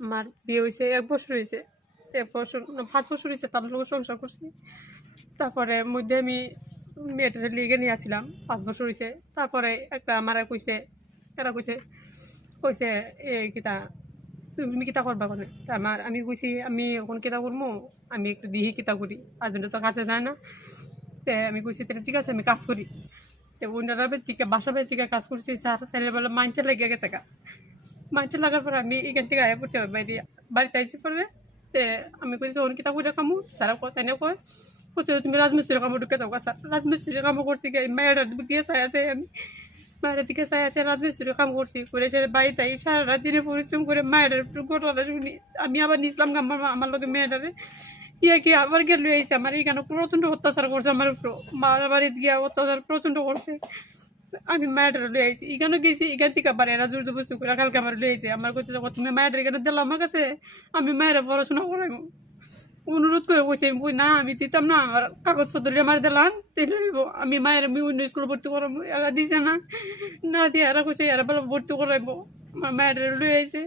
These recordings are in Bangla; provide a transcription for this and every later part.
আমার বিয়ে হয়েছে 1 বছর হয়েছে, 1 বছর না 5 বছর হয়েছে, তার লোক সংসার করছি। তারপরে মধ্যে আমি মেয়েটারে লিগে নিয়ে আসছিলাম, 5 বছর হয়েছে। তারপরে একটা আমার কইছে, এরা কইছে কইছে এ কিতা তুমি কিতা করবা মানে আমি কইছি আমি এখন কিতা করবো, আমি একটু দিহি কিতা করি, হাজবেন্ডে তো কাছে যায় না। তে আমি কইছি তাহলে ঠিক আছে আমি কাজ করি। তো ওনারা থেকে বাসা বাড়ি থেকে কাজ করছি, স্যার তাহলে বলে মাইন্ডটা লেগে গেছে গা। মাইন্ডটা লাগার পরে আমি এখান থেকে আয়া পড়ছি বাড়িতে আইসি পরে। তে আমি কইছি ওন কিতা করে কামু, তারা কথা নিয়ে কয় কইতে তুমি রাজমিস্ত্রির কামো ঢুকে যাও স্যার। রাজমিস্ত্রির কামও করছি গে, মেয়েরা দিয়ে চাই আছে, আমি মায়ের দিকে চাই আছে রাজমিস্ত্রির কাম করছি করে সে বাড়িতে আই সারা রাত দিনে পরিশ্রম করে মায়ের একটু ঘটনা শুনি। আমি আবার নিয়েছিলাম আমার লোকে মেয়েটারে কি আবার গিয়ে লুয়ে আইছে, আমার এখানে প্রচন্ড অত্যাচার করছে, আমার উপর মার বাড়িতে গিয়া অত্যাচার প্রচন্ড করছে। আমি মায়ের লুয়ে আইছি, এখানে গেছি, এখান থেকে আবার এরা জোর জবরদস্তি করে কালকে আমার লুয়ে আইছে। আমার কাছে যখন তুমি মায়ের এখানে দিলাম আমার কাছে, আমি মায়ের পড়াশোনা করাইবো অনুরোধ করে বসে। আমি কই না আমি দিতাম না, আমার কাগজপত্র আমার দিলাম তাইলে আমি মায়ের আমি অন্য স্কুলে ভর্তি করাবো। এরা দিছে না, না দিয়ে এরা কইছে এরা বলে ভর্তি করাইবো। আমার মায়ের লুয়ে আইছে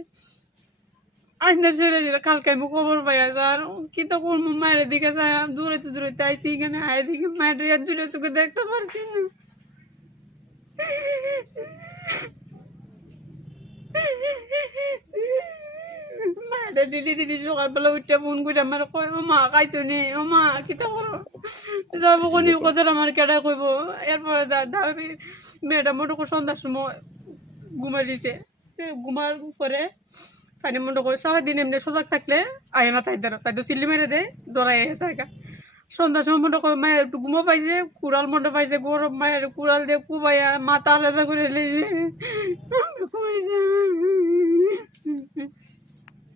আইনা ছেড়ে দিলে কালকে আমি খবর পাই আর কিতা করবো, মায়ের দিকে যায় দূরাইতে দূরাইতে আইছি, এখানে আয় দিকে মায়ের দূরে চোখে দেখতে পারছি না। মায়েরা দিদি দিদি সকালবেলা উঠে ফোন করে আমার কয় ও মা খাইছো নি, ও মা কিতা করো যাবো কোনি কথা আমার কেডা কইব। এরপরে দাদা মেয়েটা মোটো করে সন্ধ্যার সময় ঘুমাই দিছে। ঘুমার পরে পানি মন্ড করে সারাদিন এমনি সজাগ থাকলে আয় না তাই তো চিল্লি মেরে দেয়, ডরাই জায়গা। সন্ধ্যার সময় মনে করে মায়ের একটু ঘুমো পাইছে, কুড়াল মনে পাইছে, গরম মায়ের কুড়াল দিয়ে কুবাইয়া মাথা আলাদা করে লেছে ঘুমাইছে।